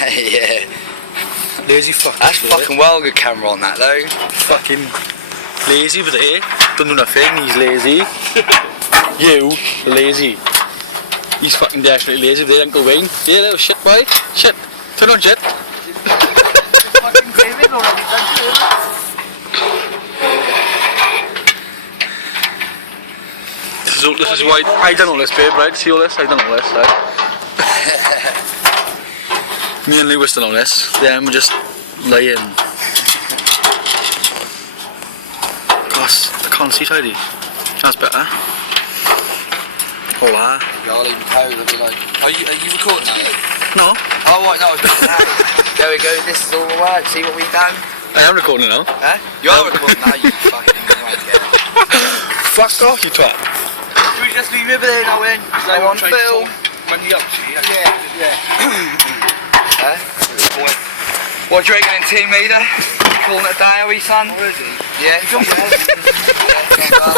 Yeah. Lazy fuck. That's fucking well good camera on that though. Fucking lazy with it. Don't do nothing. He's lazy. You lazy. He's fucking definitely lazy. They don't go Wayne. Yeah, little shit boy. Shit. Turn on jet. Fucking David already done too. This is why I done all this, babe, right? See all this? I done all this, right? Me and Lewis done all this. Then we're just laying. Gosh, I can't see tidy. That's better. Hola. I'll even tell you, like, are you recording now? No. Oh, right, no. There we go, this is all right. See what we've done? I am recording now. Huh? You are recording now, you fucking right, yeah. Fuck off, you twat. Do we just leave it there now, then? I want Phil. When you up to you, Yeah. Huh? What do you reckon in team leader? You calling it a day, are we, son? already. Yeah.